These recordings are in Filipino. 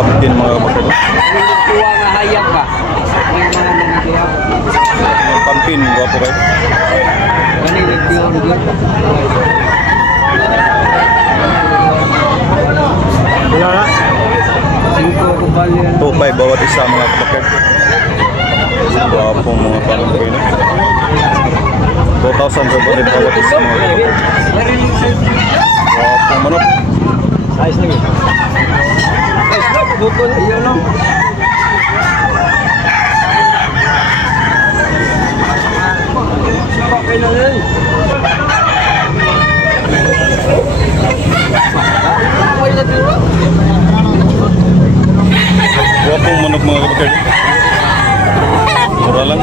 pumpkin mga kapatid. Tuwa nga hayag ba? May mga nangyayag. Pumpkin, gwapo kayo. Ganun yung pure good. Wala na. 5 kubali yan. 2.5 bawat isa mga kapatid. Gwapo mga pumpkin. 2,000 bawat isa mga kapatid. Gwapo manok. Size na yun. Bukol, yun lang. Okay na rin. Gwapong manok mga kapatid. Mura lang.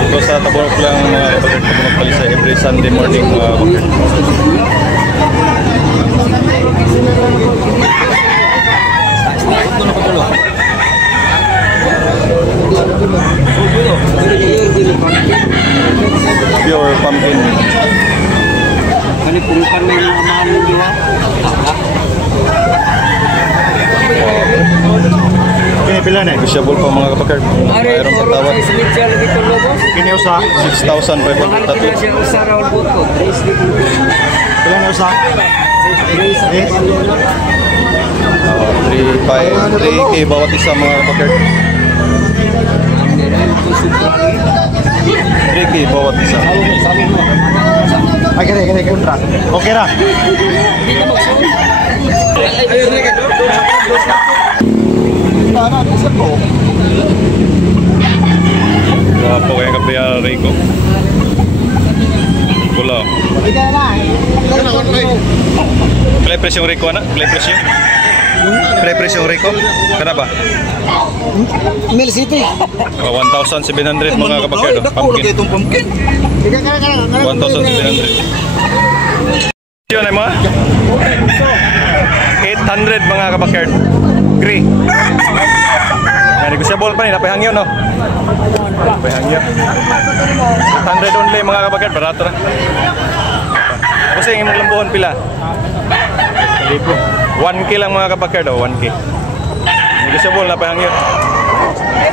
Ito sa Taborok lang mga kapatid. Taborok pala sa every Sunday morning mga kapatid. Pure pumpkin. Kani pungkan may mga mahal ng diwa. Kini pila na. Negotiable pa mga kapatid. Mayroong pagtawad. Kini usa. 6,500 tato. Pila na usa. 3K bawat isa mga kapatid. 3K bawat isa. Ay, kini kontra. Okay ra. Gwapo kayo kapaya Rico. Pula. Play press yung Rico anak? Play press yung? Play press yung Rico? Kenapa? Mil City. 1,700 mga kapakero. Pumpkin. 1,700. Yun ay mga 800 mga kapakero. Grey. Negosyable pa rin, napahangyo no? Napahangyo 800 only mga kapagkat, barato na. Kasi yung lambuhon pila 1K lang mga kapagkat, 1K. Negosyable, napahangyo.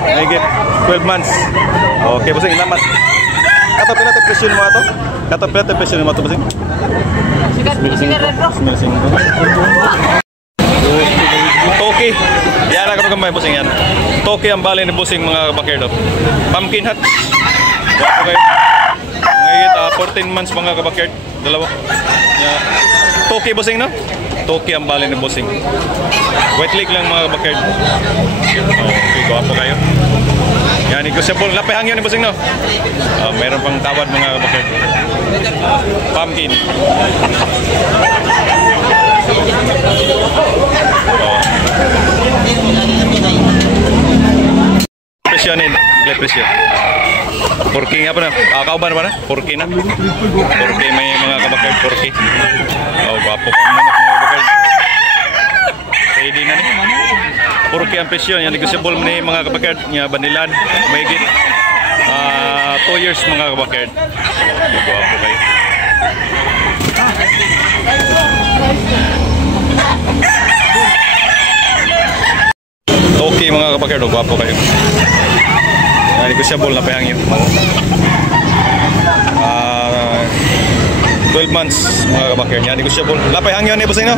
Mahigit 12 months. Okay, busing inamat. Katapin natin presyo mo ito? Katapin natin presyo mo ito, busing? Toki. Yan ako nagambay busing yan. Toki ang bali ni busing mga kabakero. Pumpkin hut. Wapo kayo. Ngayon 14 months mga kabakero. Dalawa. Toki busing no? Toki ang bali ni busing. White leg lang mga kabakero. Okay, wapo kayo. Yan, negosyable. Lapehang yun ni busing no? Mayroon pang tawad mga kabakero. Pumpkin. Presyonin, play presyo. 4K nga pa na. Kakauban ba na? 4K na. 4K may mga kabakard, 4K. Gwapo ka naman mga kabakard. Ready na ni. 4K ang presyo. Yan, negosyable ni mga kabakard. Nga banilan, mahigit 2 years mga kabakard. Gwapo kayo. Okay mga kapakero, gwapo kayo. Negosyable na pahang yun. 12 months mga kapakero niya, negosyable. Lapay hangyo ni busay no?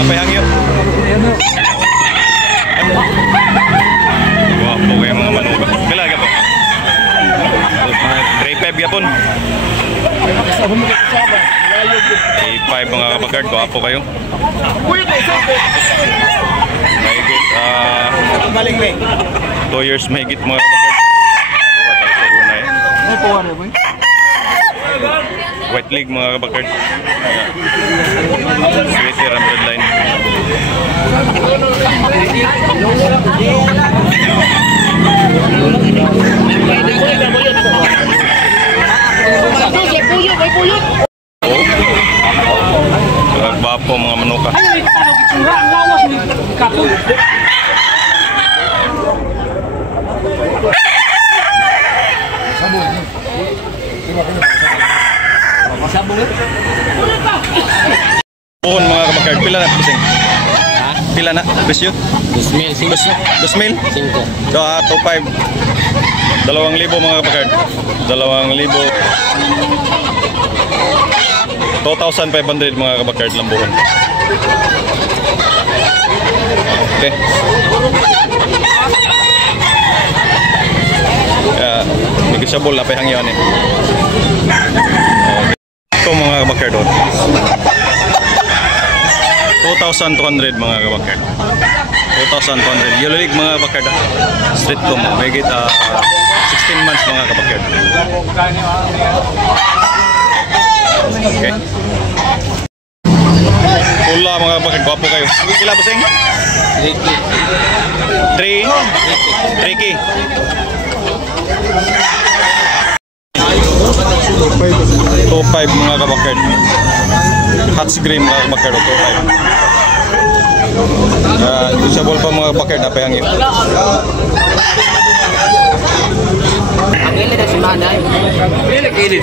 Lapay hangyo. Gwapo kayo mga manuga. Kailan ka po? 3.5 yapon. 3.5 mga kapakero, gwapo kayo. Mahigit 2 years mahigit mga kapatid. White leg mga kapatid. Sweater ang bloodline. Nagbapo mga manuka. Buhon mga kabakard, pila na pusing? Pila na? Presyo? 2,000, 2,000? 5. So, 2,500. 2,000 mga kabakard. 2,000. 2,500 mga kabakard lang buhon. Okay. Negotiable na pa hangyan eh. Ito mga kabakard doon. 2,200 mga kabakard. 2,200. Yellow League mga kabakard. Street ko mo. May 16 months mga kabakard. Okay. Pula mga kabakard. Gwapo kayo. Sila busing? 3K. 2,500 mga kabakard. Hats green mga kabakard. 2,500. Usable pa mga kabakard. Napayangin.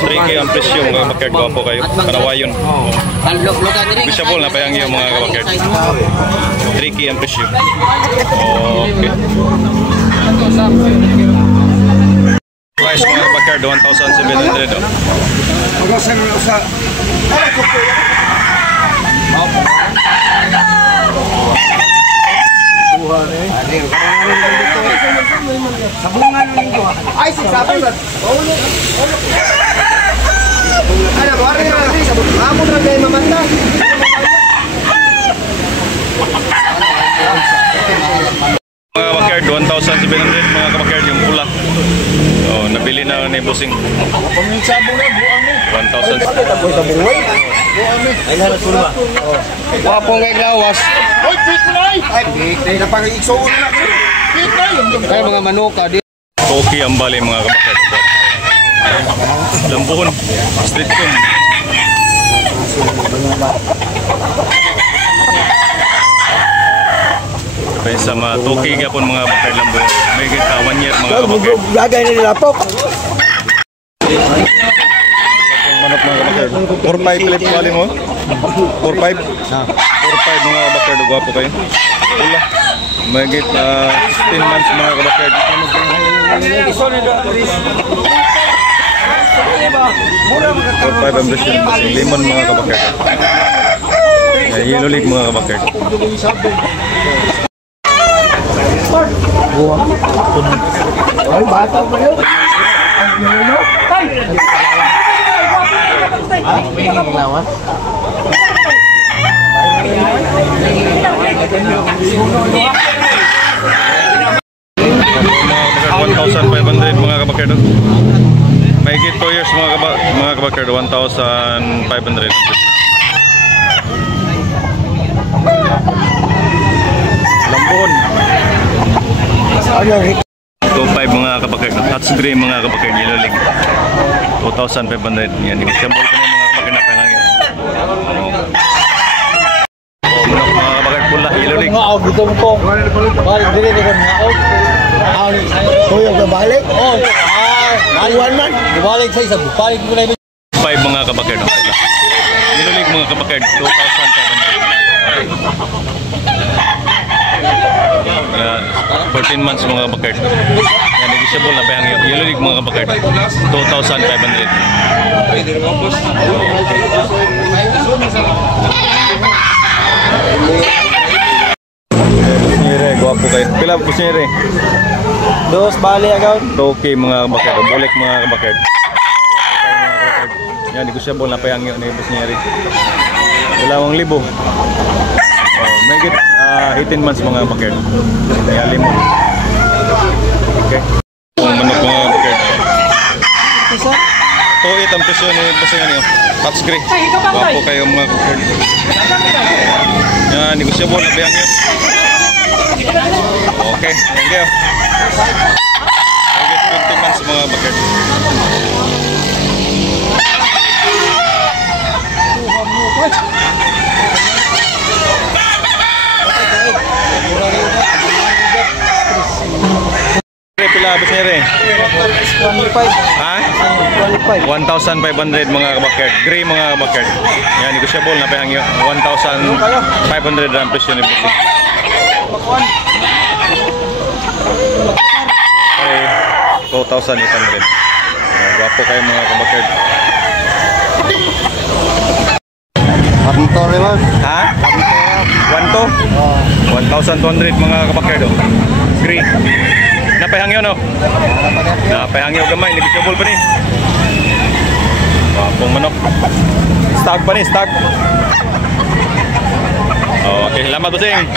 3K ang presyo mga kabakard. Gwapo kayo. Kanawayon. Usable napayangin mga kabakard. 3K ang presyo. Okay. Price mga kabakard, 1,700. Mga kabakard, 1,700 mga kabakard yung pula. Oh, nabili na ni Busing. 1,000. Wapong kay lawas. Kaya mga manuka di. Toki ang bali mga kabakard. Lambuhon, street food. Kaya sa mga toki gapon mga kabakard lambuhon. May kita 1 year mga kabakard. Lagay na nila po. Manok mga kabakard. 4,500 clip bali mo. 4,500. 4,500 mga kabakard. Gwapo kayo. Pula. May kita 16 months mga kabakard. 4,500 ang presyo. Lemon mga kabakard. Yellow League mga kabakard. Ay, bata pa yun. Lawas. Mga kabakard, 1,500 mga kabakard. May higit 2 years mga kabakard, 1,500. Lambuhon. 2,500 mga kabakard. Hats grey mga kabakard, Yellow League. 2,500. Yan, negotiable ko na yung mga kabakard na pangangin. Manok mga kabakard pula, Yellow League. Ako, dito mo po. Balik, dili ko nga ako. Tuyog na balik? Oo. Iwan man? Balik sa isa. Balik ko na 5 mga kabakard. Yellow League mga kabakard, 14 months mga kabakard. Yan, negotiable na pa yung Yellow League mga kabakard. 2,500. Businire, guwapo kayo. Pila businire? Dos, bali agaw. Toki mga kabakard. Bulik mga kabakard. Yan, negotiable na pa yung businire. 2,000. May get 18 months mga kabakard. Yan, limon. Okay. Manok mga kabakard. Tuit ang presyo ni Bosingan niyo. Hats grey. Wapo kayo mga kabakard. Yan, negosyable na bayang yun. Okay, thank you. May get 20 months mga kabakard. Pila pila boss niya rin? 25. Ha? 25. 1,500 mga kabakyard. Gray mga kabakyard. Yan, negotiable na pahangyo. 1,500 ang presyo ni bossing. Okay, 2,800. Gwapo kayo mga kabakyard. Habitor naman. Ha? 1,200 mga kabakyard. Gray. Napahangyo no? Napahangyo gamay. Negotiable pa ni. Gwapong manok. Stag pa ni, stag. Okay, salamat bossing.